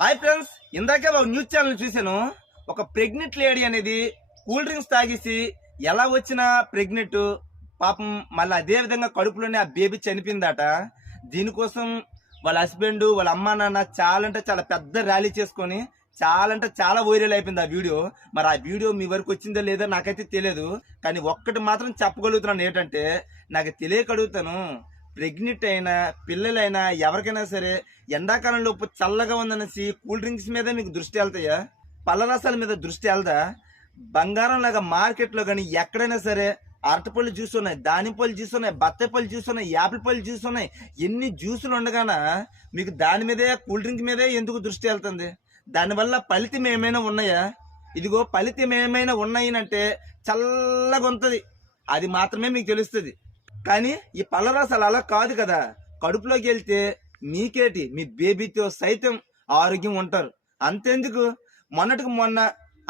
Hi friends, ఇందాకే ఒక news channel చూశాను. ఒక ప్రెగ్నెంట్ లేడీ అనేది కూల్ డ్రింక్స్ తాగేసి ఎలా వచ్చిన ప్రెగ్నెంట్ పాపం మళ్ళీ అదే విధంగా కడుపులోనే ఆ బేబీ చనిపోయిందట. దీనికోసం వాళ్ళ హస్బెండ్ వాళ్ళ అమ్మా నాన్న చాలా అంటే చాలా పెద్ద ర్యాలీ చేసుకొని చాలా అంటే చాలా వైరల్ అయిపోయింది ఆ వీడియో. మరి ఆ వీడియో మీ వరకు వచ్చిందో లేదో నాకైతే తెలియదు, కానీ ఒక్కటి మాత్రం చెప్పగలుగుతున్నాను ఏంటంటే, నాకు తెలియక అడుగుతాను, ప్రెగ్నెంట్ అయినా పిల్లలైనా ఎవరికైనా సరే ఎండాకాలంలో చల్లగా ఉందనేసి కూల్ డ్రింక్స్ మీద మీకు దృష్టి వెళ్తాయా? పళ్ళ రసాల మీద దృష్టి వెళ్దా? బంగారం లాగా మార్కెట్లో కానీ ఎక్కడైనా సరే అరటిపళ్ళు జ్యూస్ ఉన్నాయి, దానిపళ్ళు జ్యూస్ ఉన్నాయి, బత్తాయి పళ్ళు జ్యూస్ ఉన్నాయి, యాపిల్ పళ్ళు జ్యూస్ ఉన్నాయి. ఎన్ని జ్యూసులు ఉండగాన మీకు దాని మీదే కూల్ డ్రింక్ మీదే ఎందుకు దృష్టి వెళ్తుంది? దానివల్ల ఫలితం ఏమైనా ఉన్నాయా? ఇదిగో ఫలితం ఏమైనా ఉన్నాయనంటే చల్లగా ఉంటుంది, అది మాత్రమే మీకు తెలుస్తుంది. కానీ ఈ పళ్ళ రసాలు అలా కాదు కదా. కడుపులోకి వెళ్తే మీకేటి మీ బేబీతో సైతం ఆరోగ్యం ఉంటారు. అంతెందుకు, మొన్నటికి మొన్న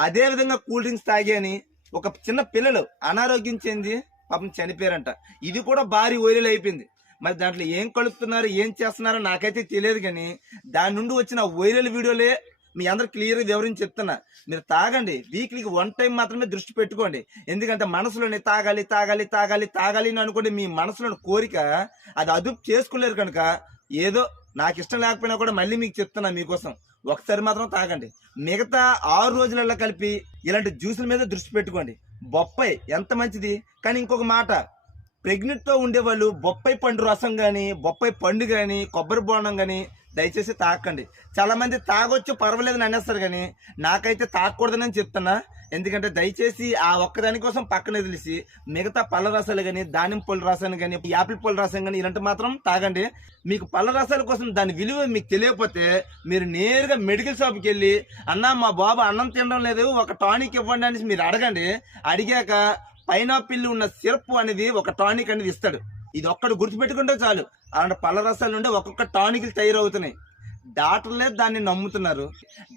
అదే విధంగా కూల్ డ్రింక్స్ తాగాని ఒక చిన్న పిల్లలు అనారోగ్యం చెంది పాపం చనిపోయారంట. ఇది కూడా భారీ వైరల్ అయిపోయింది. మరి దాంట్లో ఏం కలుపుతున్నారు ఏం చేస్తున్నారో నాకైతే తెలియదు, కానీ దాని నుండి వచ్చిన వైరల్ వీడియోలే మీ అందరు క్లియర్గా వివరించి చెప్తున్నా. మీరు తాగండి, వీక్లీకి 1 టైం మాత్రమే దృష్టి పెట్టుకోండి. ఎందుకంటే మనసులోనే తాగాలి తాగాలి తాగాలి తాగాలి అని అనుకోండి, మీ మనసులోని కోరిక అది అదుపు చేసుకోలేరు. కనుక ఏదో నాకు ఇష్టం లేకపోయినా కూడా మళ్ళీ మీకు చెప్తున్నా, మీకోసం ఒకసారి మాత్రం తాగండి. మిగతా 6 రోజులలో కలిపి ఇలాంటి జ్యూసుల మీద దృష్టి పెట్టుకోండి. బొప్పాయి ఎంత మంచిది. కానీ ఇంకొక మాట, ప్రెగ్నెంట్తో ఉండేవాళ్ళు బొప్పాయి పండు రసం కానీ బొప్పాయి పండు కానీ కొబ్బరి బోండం కానీ దయచేసి తాకండి. చాలా మంది తాగొచ్చు పర్వాలేదని అనేస్తారు, కానీ నాకైతే తాగకూడదని చెప్తున్నా. ఎందుకంటే దయచేసి ఆ ఒక్కదాని కోసం పక్కన వదిలేసి మిగతా పళ్ళ రసాలు కానీ దానిమ్మ పళ్ళ రసాలు కానీ యాపిల్ పళ్ళ రసం కానీ ఇలాంటి మాత్రం తాగండి. మీకు పళ్ళ రసాల కోసం దాని విలువ మీకు తెలియకపోతే మీరు నేరుగా మెడికల్ షాప్కి వెళ్ళి, అన్న మా బాబు అన్నం తినడం లేదు ఒక టానిక్ ఇవ్వండి అనేసి మీరు అడగండి. అడిగాక పైనాపిల్ ఉన్న సిరప్ అనేది ఒక టానిక్ అనేది ఇస్తాడు. ఇది ఒక్కడు గుర్తుపెట్టుకుంటే చాలు. అలాంటి పళ్ళ రసాల నుండి ఒక్కొక్క టానిక్లు తయారవుతున్నాయి. డాక్టర్లే దాన్ని నమ్ముతున్నారు.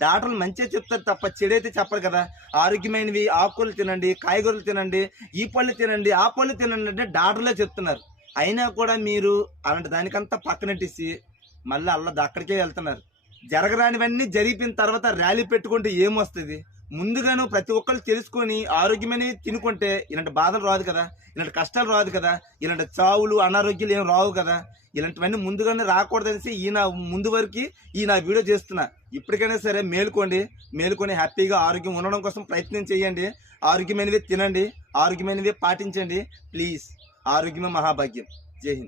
డాక్టర్లు మంచిగా చెప్తారు తప్ప చెడైతే చెప్పరు కదా. ఆరోగ్యమైనవి ఆకుకూరలు తినండి, కాయగూరలు తినండి, ఈ పళ్ళు తినండి, ఆ పళ్ళు తినండి అంటే డాక్టర్లే చెప్తున్నారు. అయినా కూడా మీరు అలాంటి దానికంతా పక్కనట్టేసి మళ్ళీ అక్కడికే వెళ్తున్నారు. జరగరానివన్నీ జరిగిపోయిన తర్వాత ర్యాలీ పెట్టుకుంటే ఏమొస్తుంది? ముందుగాను ప్రతి ఒక్కరు తెలుసుకొని ఆరోగ్యమైనవి తినుకుంటే ఇలాంటి బాధలు రాదు కదా, ఇలాంటి కష్టాలు రాదు కదా, ఇలాంటి చావులు అనారోగ్యాలు ఏం రావు కదా. ఇలాంటివన్నీ ముందుగానే రాకూడదనేసి ముందు వరకు నా వీడియో చేస్తున్నా. ఇప్పటికైనా సరే మేలుకొని హ్యాపీగా ఆరోగ్యం ఉండడం కోసం ప్రయత్నం చేయండి. ఆరోగ్యమైనవి తినండి, ఆరోగ్యమైనవి పాటించండి ప్లీజ్. ఆరోగ్యమే మహాభాగ్యం. జై హింద్.